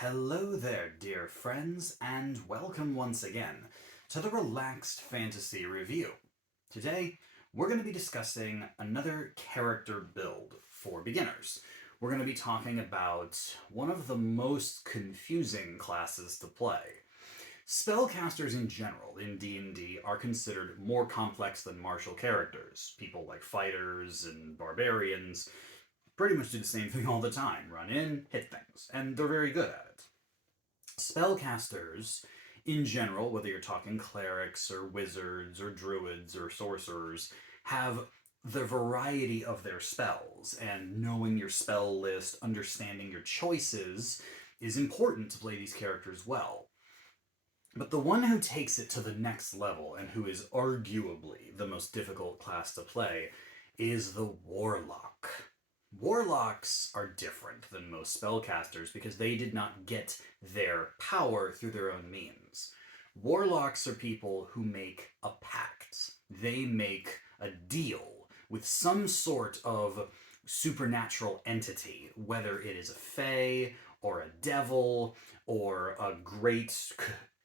Hello there, dear friends, and welcome once again to the Relaxed Fantasy Review. Today, we're going to be discussing another character build for beginners. We're going to be talking about one of the most confusing classes to play. Spellcasters in general in D&D are considered more complex than martial characters. People like fighters and barbarians pretty much do the same thing all the time. Run in, hit things, and they're very good at it. Spellcasters, in general, whether you're talking clerics or wizards or druids or sorcerers, have the variety of their spells, and knowing your spell list, understanding your choices, is important to play these characters well. But the one who takes it to the next level, and who is arguably the most difficult class to play, is the Warlock. Warlocks are different than most spellcasters because they did not get their power through their own means. Warlocks are people who make a pact. They make a deal with some sort of supernatural entity, whether it is a fae, or a devil, or a great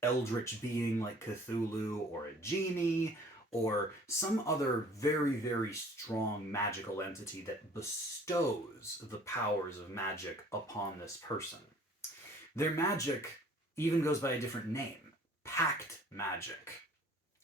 eldritch being like Cthulhu, or a genie, or some other very, very strong magical entity that bestows the powers of magic upon this person. Their magic even goes by a different name, pact magic.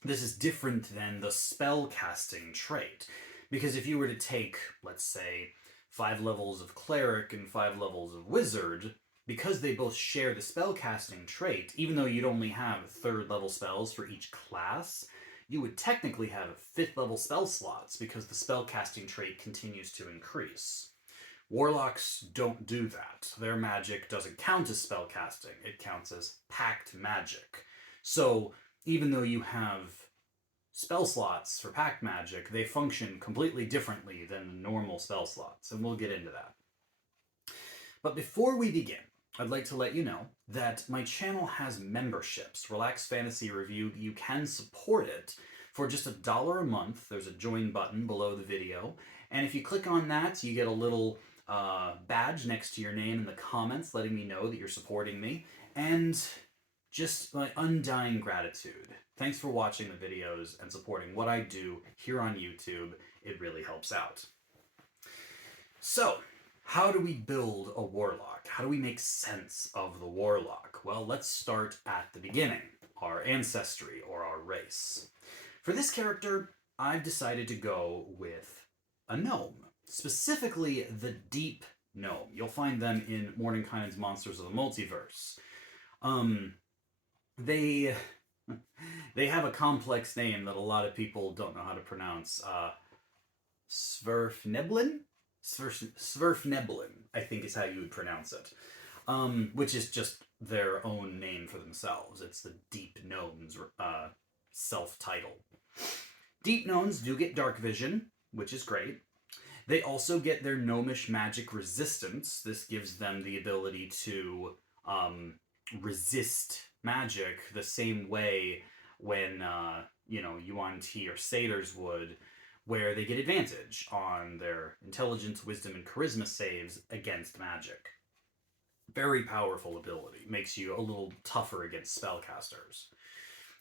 This is different than the spell casting trait, because if you were to take, let's say, 5 levels of cleric and 5 levels of wizard, because they both share the spellcasting trait, even though you'd only have 3rd level spells for each class, you would technically have 5th level spell slots because the spellcasting trait continues to increase. Warlocks don't do that. Their magic doesn't count as spellcasting, it counts as pact magic. So, even though you have spell slots for pact magic, they function completely differently than normal spell slots, and we'll get into that. But before we begin, I'd like to let you know that my channel has memberships. Relaxed Fantasy Review, you can support it for just $1 a month. There's a join button below the video, and if you click on that, you get a little badge next to your name in the comments letting me know that you're supporting me, and just my undying gratitude. Thanks for watching the videos and supporting what I do here on YouTube. It really helps out. So, how do we build a warlock? How do we make sense of the warlock? Well, let's start at the beginning, our ancestry or our race. For this character, I've decided to go with a gnome, specifically the deep gnome. You'll find them in Mordenkainen's Monsters of the Multiverse. They have a complex name that a lot of people don't know how to pronounce. Sverfneblin? Sverfneblin, I think is how you would pronounce it. Which is just their own name for themselves. It's the Deep Gnomes self-title. Deep Gnomes do get dark vision, which is great. They also get their gnomish magic resistance. This gives them the ability to resist magic the same way when, Yuan Ti or satyrs would, where they get advantage on their intelligence, wisdom, and charisma saves against magic. Very powerful ability. Makes you a little tougher against spellcasters.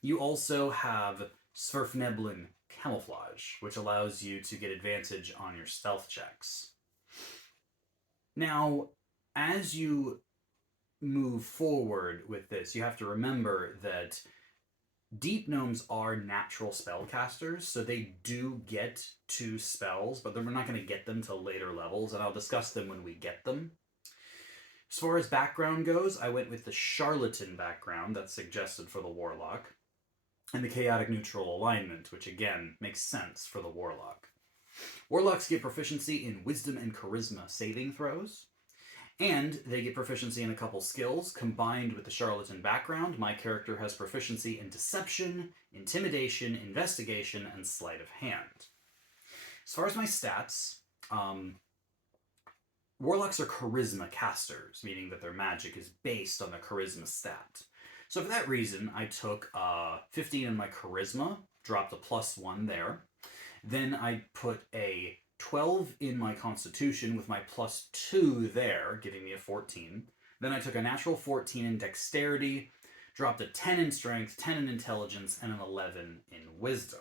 You also have Sverfneblin Camouflage, which allows you to get advantage on your stealth checks. Now, as you move forward with this, you have to remember that Deep Gnomes are natural spellcasters, so they do get 2 spells, but then we're not going to get them till later levels, and I'll discuss them when we get them. As far as background goes, I went with the Charlatan background that's suggested for the Warlock, and the Chaotic Neutral alignment, which again makes sense for the Warlock. Warlocks get proficiency in Wisdom and Charisma saving throws, and they get proficiency in a couple skills. Combined with the Charlatan background, my character has proficiency in Deception, Intimidation, Investigation, and Sleight of Hand. As far as my stats, Warlocks are Charisma casters, meaning that their magic is based on the Charisma stat. So for that reason, I took 15 in my Charisma, dropped a +1 there. Then I put a 12 in my Constitution with my +2 there, giving me a 14. Then I took a natural 14 in dexterity, dropped a 10 in strength, 10 in intelligence, and an 11 in wisdom.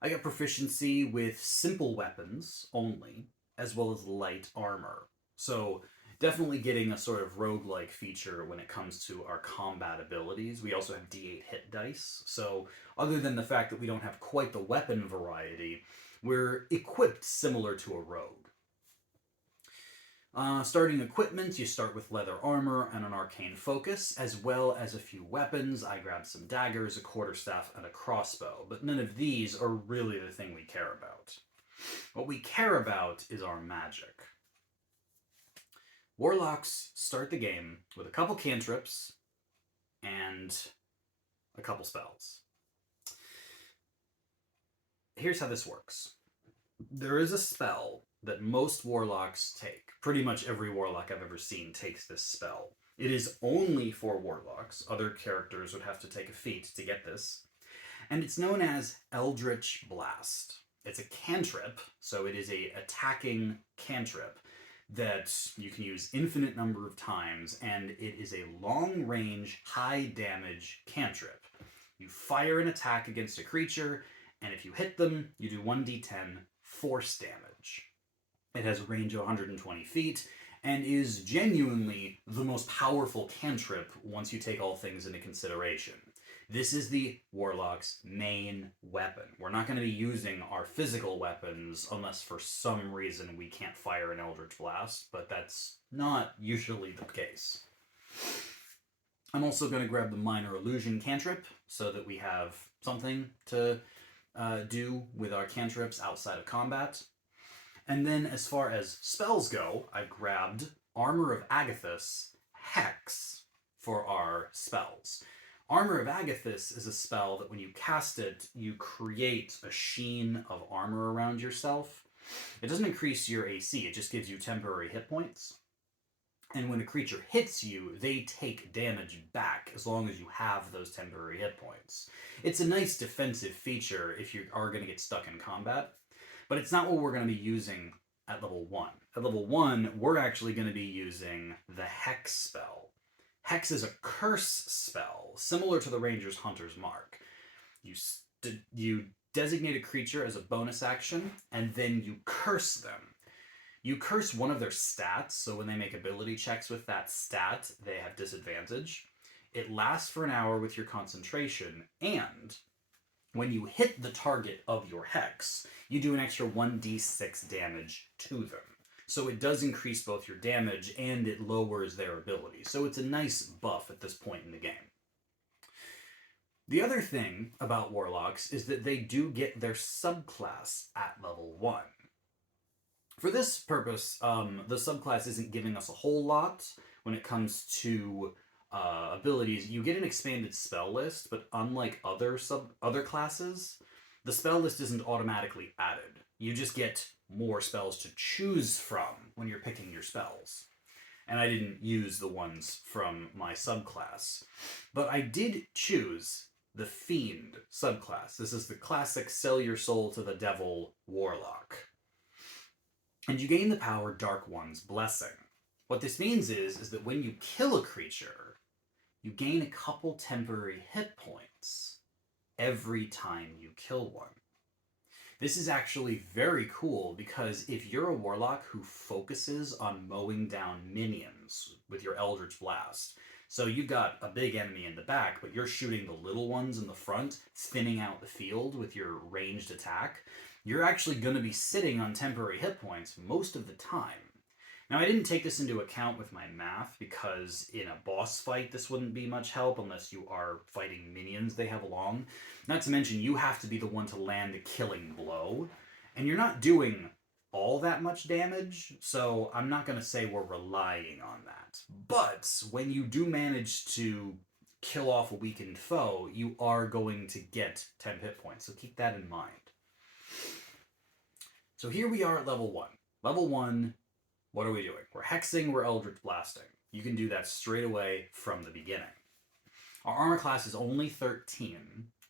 I got proficiency with simple weapons only, as well as light armor. So definitely getting a sort of roguelike feature when it comes to our combat abilities. We also have D8 hit dice. So other than the fact that we don't have quite the weapon variety, we're equipped similar to a rogue. Starting equipment, you start with leather armor and an arcane focus, as well as a few weapons. I grabbed some daggers, a quarterstaff, and a crossbow, but none of these are really the thing we care about. What we care about is our magic. Warlocks start the game with a couple cantrips and a couple spells. Here's how this works. There is a spell that most warlocks take. Pretty much every warlock I've ever seen takes this spell. It is only for warlocks. Other characters would have to take a feat to get this. And it's known as Eldritch Blast. It's a cantrip, so it is a attacking cantrip that you can use infinite number of times, and it is a long-range, high-damage cantrip. You fire an attack against a creature, and if you hit them, you do 1d10 force damage. It has a range of 120 feet, and is genuinely the most powerful cantrip once you take all things into consideration. This is the Warlock's main weapon. We're not going to be using our physical weapons unless for some reason we can't fire an Eldritch Blast, but that's not usually the case. I'm also going to grab the Minor Illusion cantrip so that we have something to do with our cantrips outside of combat. And then as far as spells go, I've grabbed Armor of Agathis Hex for our spells. Armor of Agathis is a spell that when you cast it, you create a sheen of armor around yourself. It doesn't increase your AC, it just gives you temporary hit points. And when a creature hits you, they take damage back as long as you have those temporary hit points. It's a nice defensive feature if you are going to get stuck in combat, but it's not what we're going to be using at level 1. At level 1, we're actually going to be using the Hex spell. Hex is a curse spell, similar to the Ranger's Hunter's Mark. You designate a creature as a bonus action, and then you curse them. You curse one of their stats, so when they make ability checks with that stat, they have disadvantage. It lasts for an hour with your concentration, and when you hit the target of your hex, you do an extra 1d6 damage to them. So it does increase both your damage and it lowers their ability. So it's a nice buff at this point in the game. The other thing about Warlocks is that they do get their subclass at level 1. For this purpose, the subclass isn't giving us a whole lot when it comes to abilities. You get an expanded spell list, but unlike other classes, the spell list isn't automatically added. You just get more spells to choose from when you're picking your spells. And I didn't use the ones from my subclass. But I did choose the Fiend subclass. This is the classic sell your soul to the devil Warlock. And you gain the power Dark One's Blessing. What this means is that when you kill a creature, you gain a couple temporary hit points every time you kill one. This is actually very cool because if you're a Warlock who focuses on mowing down minions with your Eldritch Blast, so you've got a big enemy in the back, but you're shooting the little ones in the front, thinning out the field with your ranged attack, you're actually going to be sitting on temporary hit points most of the time. Now, I didn't take this into account with my math because in a boss fight, this wouldn't be much help unless you are fighting minions they have along. Not to mention, you have to be the one to land a killing blow, and you're not doing all that much damage, so I'm not going to say we're relying on that. But when you do manage to kill off a weakened foe, you are going to get 10 hit points, so keep that in mind. So here we are at level 1. Level 1, what are we doing? We're hexing, we're Eldritch Blasting. You can do that straight away from the beginning. Our armor class is only 13,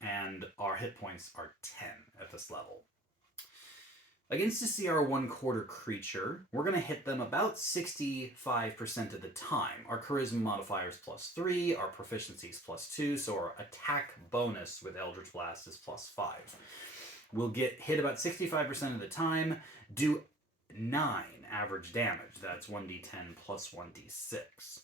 and our hit points are 10 at this level. Against a CR 1/4 creature, we're going to hit them about 65% of the time. Our charisma modifier is +3, our proficiency is +2, so our attack bonus with Eldritch Blast is +5. We'll get hit about 65% of the time, do 9 average damage. That's 1d10 plus 1d6.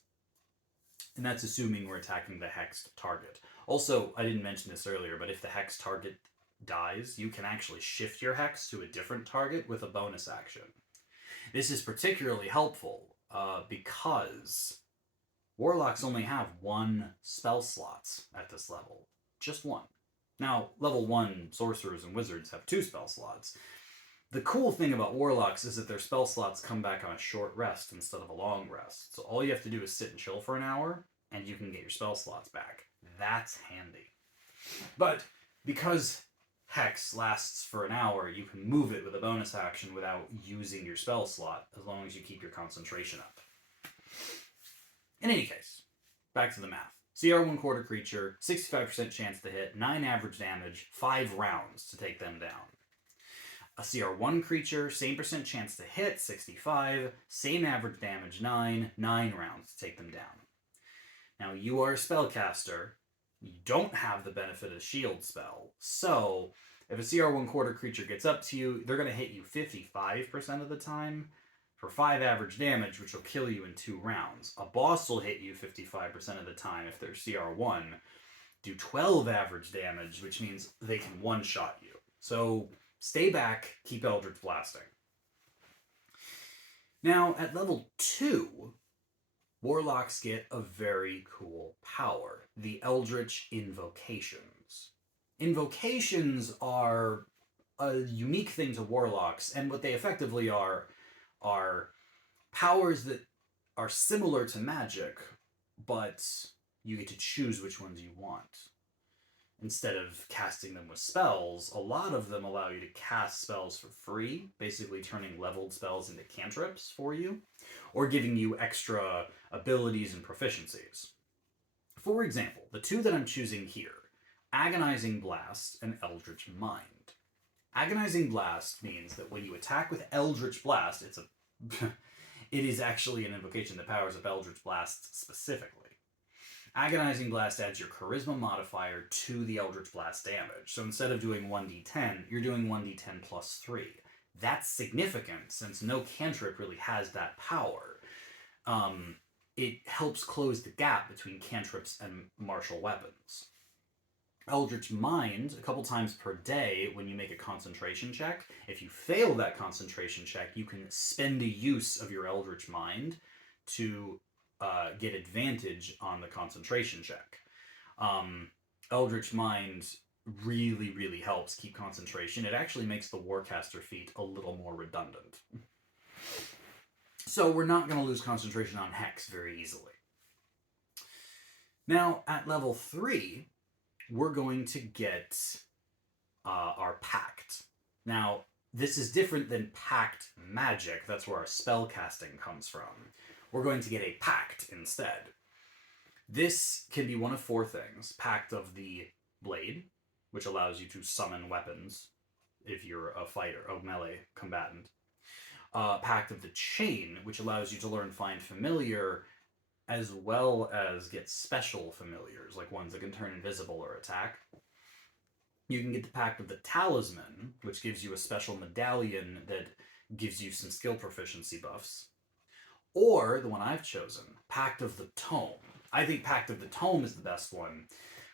And that's assuming we're attacking the hexed target. Also, I didn't mention this earlier, but if the hexed target dies, you can actually shift your hex to a different target with a bonus action. This is particularly helpful because Warlocks only have 1 spell slot at this level. Just 1. Now, level 1 sorcerers and wizards have 2 spell slots. The cool thing about Warlocks is that their spell slots come back on a short rest instead of a long rest. So all you have to do is sit and chill for an hour, and you can get your spell slots back. That's handy. But because Hex lasts for an hour, you can move it with a bonus action without using your spell slot, as long as you keep your concentration up. In any case, back to the math. CR 1/4 creature, 65% chance to hit, 9 average damage, 5 rounds to take them down. A CR 1 creature, same percent chance to hit, 65, same average damage, 9 rounds to take them down. Now, you are a spellcaster. You don't have the benefit of shield spell. So, if a CR 1/4 creature gets up to you, they're going to hit you 55% of the time for 5 average damage, which will kill you in 2 rounds. A boss will hit you 55% of the time if they're CR 1, do 12 average damage, which means they can one-shot you. So, stay back, keep Eldritch blasting. Now, at level 2, Warlocks get a very cool power, the Eldritch Invocations. Invocations are a unique thing to Warlocks, and what they effectively are powers that are similar to magic, but you get to choose which ones you want. Instead of casting them with spells, a lot of them allow you to cast spells for free, basically turning leveled spells into cantrips for you, or giving you extra abilities and proficiencies. For example, the 2 that I'm choosing here, Agonizing Blast and Eldritch Mind. Agonizing Blast means that when you attack with Eldritch Blast, it is actually an invocation that powers up Eldritch Blast specifically. Agonizing Blast adds your charisma modifier to the Eldritch Blast damage. So instead of doing 1d10, you're doing 1d10 plus 3. That's significant since no cantrip really has that power. It helps close the gap between cantrips and martial weapons. Eldritch Mind, a couple times per day when you make a concentration check. If you fail that concentration check, you can spend a use of your Eldritch Mind to get advantage on the concentration check. Eldritch Mind really, really helps keep concentration. It actually makes the Warcaster feat a little more redundant. So we're not going to lose concentration on Hex very easily. Now, at level 3, we're going to get our Pact. Now, this is different than Pact Magic. That's where our spell casting comes from. We're going to get a Pact instead. This can be one of 4 things. Pact of the Blade, which allows you to summon weapons if you're a fighter, a melee combatant. Pact of the Chain, which allows you to learn Find Familiar, as well as get special familiars, like ones that can turn invisible or attack. You can get the Pact of the Talisman, which gives you a special medallion that gives you some skill proficiency buffs. Or, the one I've chosen, Pact of the Tome. I think Pact of the Tome is the best one.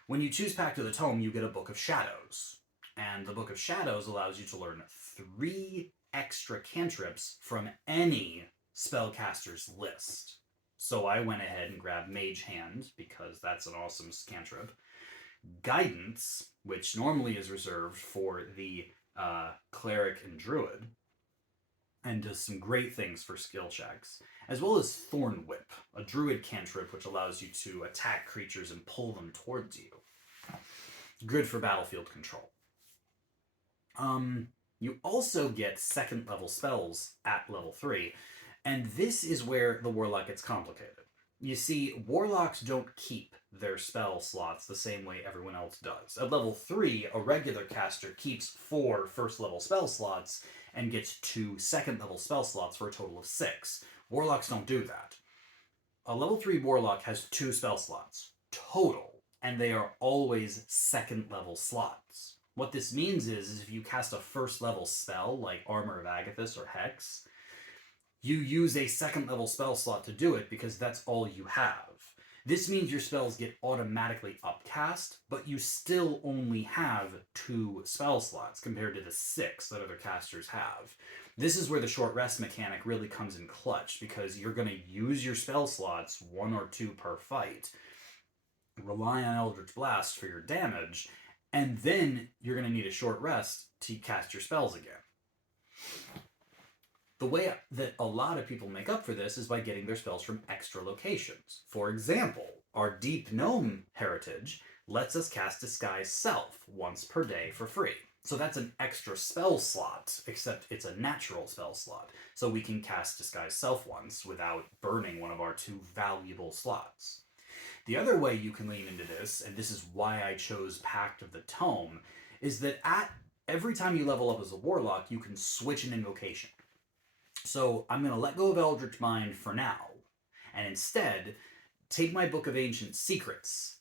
When you choose Pact of the Tome, you get a Book of Shadows. And the Book of Shadows allows you to learn 3 extra cantrips from any spellcaster's list. So I went ahead and grabbed Mage Hand, because that's an awesome cantrip. Guidance, which normally is reserved for the Cleric and Druid, and does some great things for skill checks, as well as Thorn Whip, a Druid cantrip which allows you to attack creatures and pull them towards you. Good for battlefield control. You also get 2nd level spells at level 3, and this is where the Warlock gets complicated. You see, Warlocks don't keep their spell slots the same way everyone else does. At level 3, a regular caster keeps 4 first level spell slots, and gets 2 second level spell slots for a total of 6. Warlocks don't do that. A level 3 Warlock has 2 spell slots total, and they are always second level slots. What this means is if you cast a first level spell like Armor of Agathis or Hex, you use a second level spell slot to do it because that's all you have. This means your spells get automatically upcast, but you still only have 2 spell slots compared to the 6 that other casters have. This is where the short rest mechanic really comes in clutch, because you're going to use your spell slots 1 or 2 per fight, rely on Eldritch Blast for your damage, and then you're going to need a short rest to cast your spells again. The way that a lot of people make up for this is by getting their spells from extra locations. For example, our Deep Gnome heritage lets us cast Disguise Self once per day for free. So that's an extra spell slot, except it's a natural spell slot. So we can cast Disguise Self once without burning one of our 2 valuable slots. The other way you can lean into this, and this is why I chose Pact of the Tome, is that every time you level up as a Warlock, you can switch an invocation. So I'm going to let go of Eldritch Mind for now, and instead take my Book of Ancient Secrets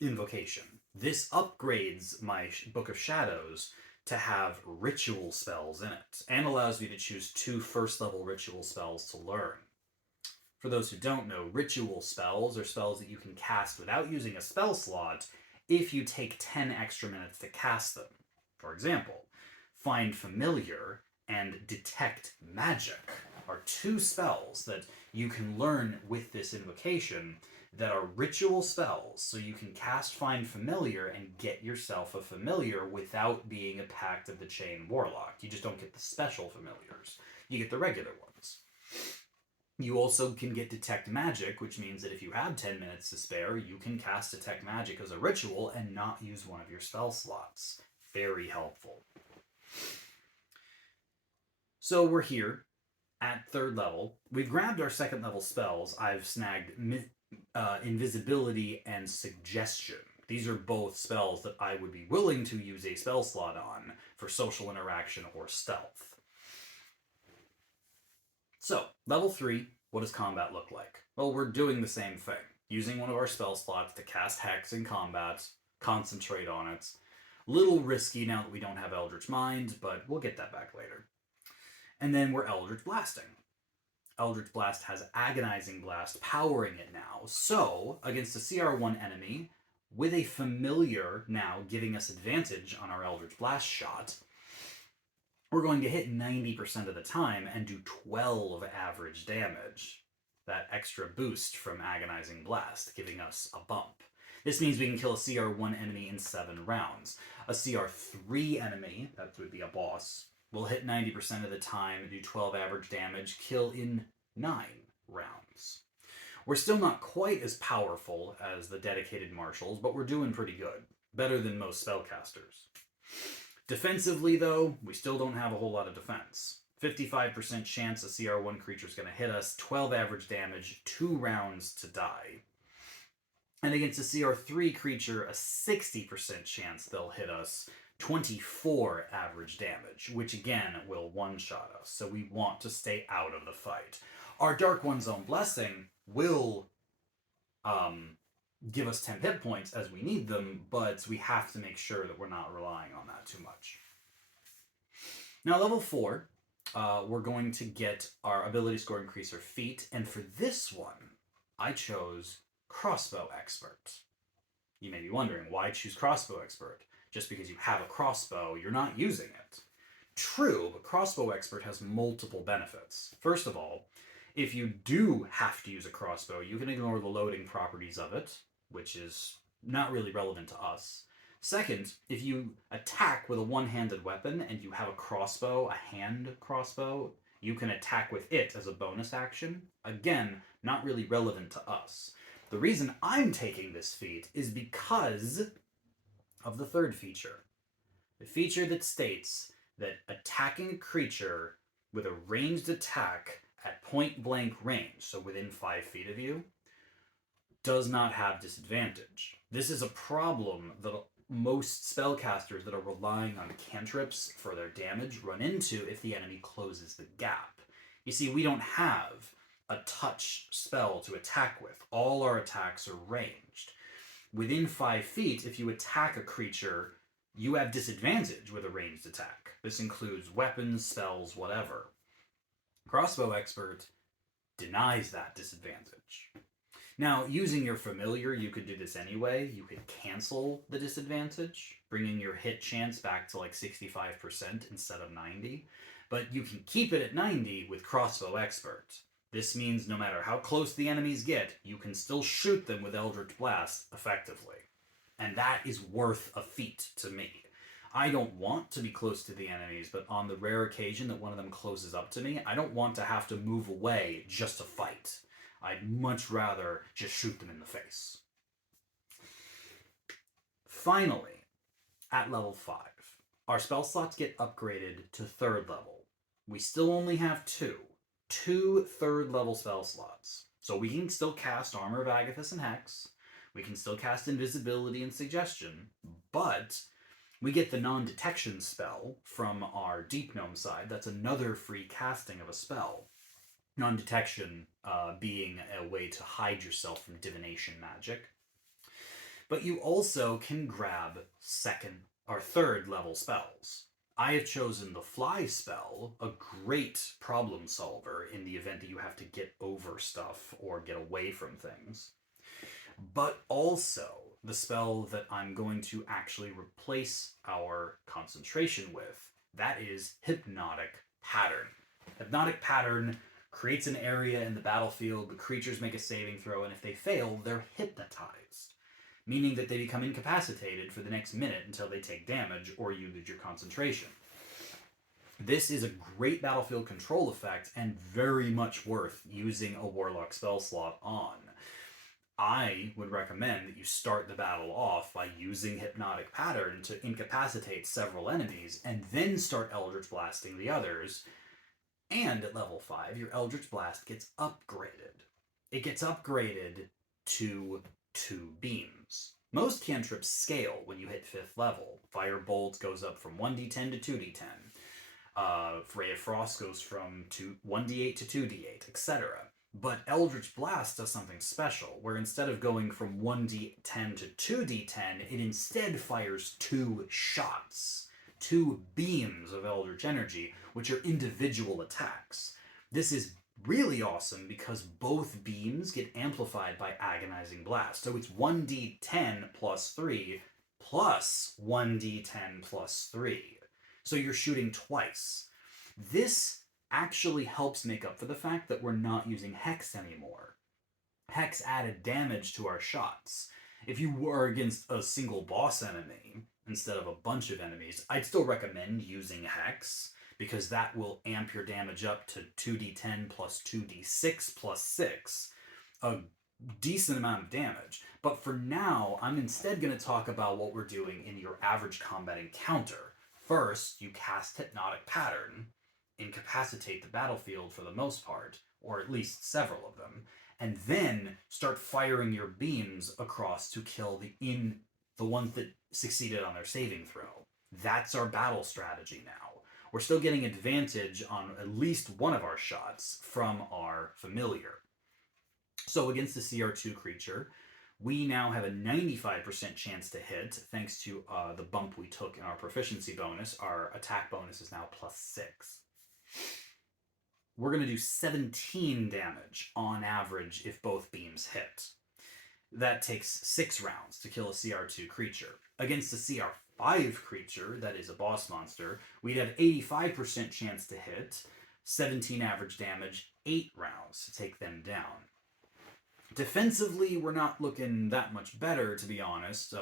invocation. This upgrades my Book of Shadows to have ritual spells in it, and allows me to choose 2 first-level ritual spells to learn. For those who don't know, ritual spells are spells that you can cast without using a spell slot if you take 10 extra minutes to cast them. For example, Find Familiar and Detect Magic are 2 spells that you can learn with this invocation that are ritual spells, so you can cast Find Familiar and get yourself a familiar without being a Pact of the Chain Warlock. You just don't get the special familiars. You get the regular ones. You also can get Detect Magic, which means that if you have 10 minutes to spare, you can cast Detect Magic as a ritual and not use one of your spell slots. Very helpful. So we're here at 3rd level. We've grabbed our 2nd level spells. I've snagged Invisibility and Suggestion. These are both spells that I would be willing to use a spell slot on for social interaction or stealth. So, level 3, what does combat look like? Well, we're doing the same thing. Using one of our spell slots to cast Hex in combat, concentrate on it. Little risky now that we don't have Eldritch Mind, but we'll get that back later. And then we're Eldritch Blasting. Eldritch Blast has Agonizing Blast powering it now, so against a CR1 enemy, with a familiar now giving us advantage on our Eldritch Blast shot, we're going to hit 90% of the time and do 12 average damage. That extra boost from Agonizing Blast, giving us a bump. This means we can kill a CR1 enemy in 7 rounds. A CR3 enemy, that would be a boss, will hit 90% of the time, do 12 average damage, kill in 9 rounds. We're still not quite as powerful as the dedicated marshals, but we're doing pretty good. Better than most spellcasters. Defensively, though, we still don't have a whole lot of defense. 55% chance a CR1 creature is going to hit us, 12 average damage, 2 rounds to die. And against a CR3 creature, a 60% chance they'll hit us, 24 average damage, which again will one-shot us, so we want to stay out of the fight. Our Dark One Zone Blessing will give us 10 hit points as we need them, but we have to make sure that we're not relying on that too much. Now, level 4, we're going to get our ability score increaser feat, and for this one, I chose Crossbow Expert. You may be wondering, why choose Crossbow Expert? Just because you have a crossbow, you're not using it. True, but Crossbow Expert has multiple benefits. First of all, if you do have to use a crossbow, you can ignore the loading properties of it, which is not really relevant to us. Second, if you attack with a one-handed weapon and you have a crossbow, a hand crossbow, you can attack with it as a bonus action. Again, not really relevant to us. The reason I'm taking this feat is because of the 3rd feature. The feature that states that attacking a creature with a ranged attack at point-blank range, so within 5 feet of you, does not have disadvantage. This is a problem that most spellcasters that are relying on cantrips for their damage run into if the enemy closes the gap. You see, we don't have a touch spell to attack with. All our attacks are ranged. Within 5 feet, if you attack a creature, you have disadvantage with a ranged attack. This includes weapons, spells, whatever. Crossbow Expert denies that disadvantage. Now, using your familiar, you could do this anyway. You could cancel the disadvantage, bringing your hit chance back to like 65% instead of 90. But you can keep it at 90 with Crossbow Expert. This means no matter how close the enemies get, you can still shoot them with Eldritch Blast effectively. And that is worth a feat to me. I don't want to be close to the enemies, but on the rare occasion that one of them closes up to me, I don't want to have to move away just to fight. I'd much rather just shoot them in the face. Finally, at level 5, our spell slots get upgraded to 3rd level. We still only have two 3rd level spell slots. So we can still cast Armor of Agathis and Hex, we can still cast Invisibility and Suggestion, but we get the non-detection spell from our Deep Gnome side. That's another free casting of a spell. Non-detection being a way to hide yourself from divination magic. But you also can grab 2nd or 3rd level spells. I have chosen the Fly spell, a great problem solver in the event that you have to get over stuff or get away from things. But also the spell that I'm going to actually replace our concentration with. That is Hypnotic Pattern. Hypnotic Pattern creates an area in the battlefield, the creatures make a saving throw, and if they fail, they're hypnotized. Meaning that they become incapacitated for the next minute until they take damage or you lose your concentration. This is a great battlefield control effect and very much worth using a Warlock spell slot on. I would recommend that you start the battle off by using Hypnotic Pattern to incapacitate several enemies and then start Eldritch Blasting the others. And at level 5, your Eldritch Blast gets upgraded. It gets upgraded to 2 beams. Most cantrips scale when you hit 5th level. Firebolt goes up from 1d10 to 2d10. Ray of Frost goes from 1d8 to 2d8, etc. But Eldritch Blast does something special, where instead of going from 1d10 to 2d10, it instead fires 2 shots. 2 beams of Eldritch Energy, which are individual attacks. This is really awesome because both beams get amplified by Agonizing Blast. So it's 1d10 plus 3 plus 1d10 plus 3. So you're shooting twice. This actually helps make up for the fact that we're not using Hex anymore. Hex added damage to our shots. If you were against a single boss enemy instead of a bunch of enemies, I'd still recommend using Hex, because that will amp your damage up to 2d10 plus 2d6 plus 6, a decent amount of damage. But for now, I'm instead going to talk about what we're doing in your average combat encounter. First, you cast Hypnotic Pattern, incapacitate the battlefield for the most part, or at least several of them, and then start firing your beams across to kill the ones that succeeded on their saving throw. That's our battle strategy now. We're still getting advantage on at least one of our shots from our familiar. So against the CR2 creature, we now have a 95% chance to hit, thanks to the bump we took in our proficiency bonus. Our attack bonus is now +6. We're going to do 17 damage on average if both beams hit. That takes 6 rounds to kill a CR2 creature. Against a CR5 creature, that is a boss monster, we'd have 85% chance to hit, 17 average damage, 8 rounds to take them down. Defensively, we're not looking that much better, to be honest.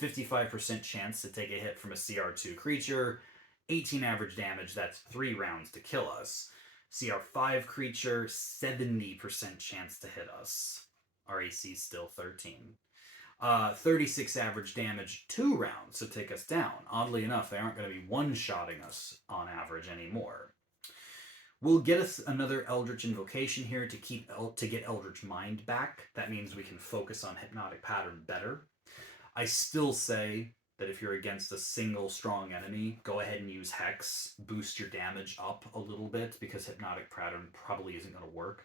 55% chance to take a hit from a CR2 creature, 18 average damage, that's 3 rounds to kill us. CR5 creature, 70% chance to hit us. Our AC is still 13. 36 average damage, 2 rounds to take us down. Oddly enough, they aren't going to be one-shotting us on average anymore. We'll get us another Eldritch Invocation here to get Eldritch Mind back. That means we can focus on Hypnotic Pattern better. I still say that if you're against a single strong enemy, go ahead and use Hex, boost your damage up a little bit, because Hypnotic Pattern probably isn't going to work.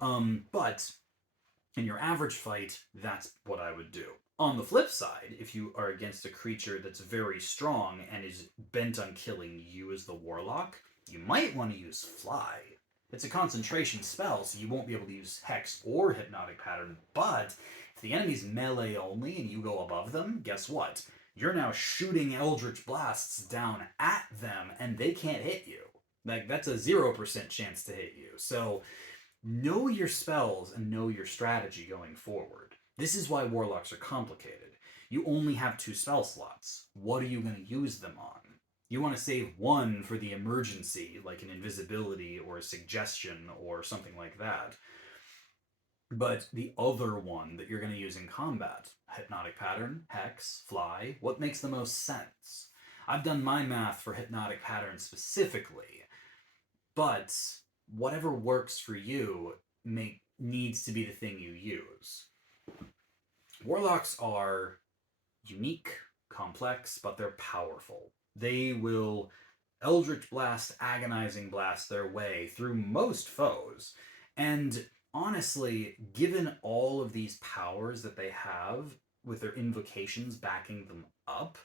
But in your average fight, that's what I would do. On the flip side, if you are against a creature that's very strong and is bent on killing you as the Warlock, you might want to use Fly. It's a concentration spell, so you won't be able to use Hex or Hypnotic Pattern, but if the enemy's melee only and you go above them, guess what? You're now shooting Eldritch Blasts down at them, and they can't hit you. Like, that's a 0% chance to hit you. So, know your spells and know your strategy going forward. This is why Warlocks are complicated. You only have 2 spell slots. What are you going to use them on? You want to save one for the emergency, like an invisibility or a suggestion or something like that. But the other one that you're going to use in combat, Hypnotic Pattern, Hex, Fly, what makes the most sense? I've done my math for Hypnotic Pattern specifically, but whatever works for you needs to be the thing you use. Warlocks are unique, complex, but they're powerful. They will Eldritch Blast, Agonizing Blast their way through most foes. And honestly, given all of these powers that they have, with their invocations backing them up,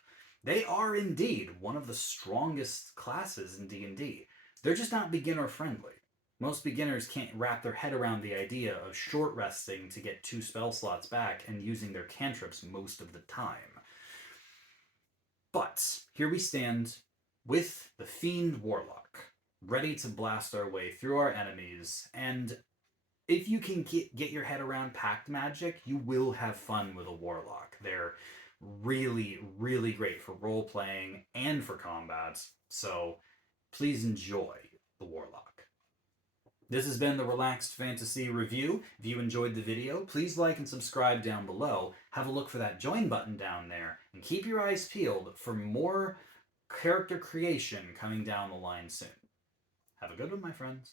they are indeed one of the strongest classes in D&D. They're just not beginner friendly. Most beginners can't wrap their head around the idea of short resting to get 2 spell slots back and using their cantrips most of the time. But here we stand with the Fiend Warlock, ready to blast our way through our enemies, and if you can get your head around Pact Magic, you will have fun with a Warlock. They're really, really great for role-playing and for combat, so please enjoy the Warlock. This has been the Relaxed Fantasy Review. If you enjoyed the video, please like and subscribe down below. Have a look for that join button down there, and keep your eyes peeled for more character creation coming down the line soon. Have a good one, my friends.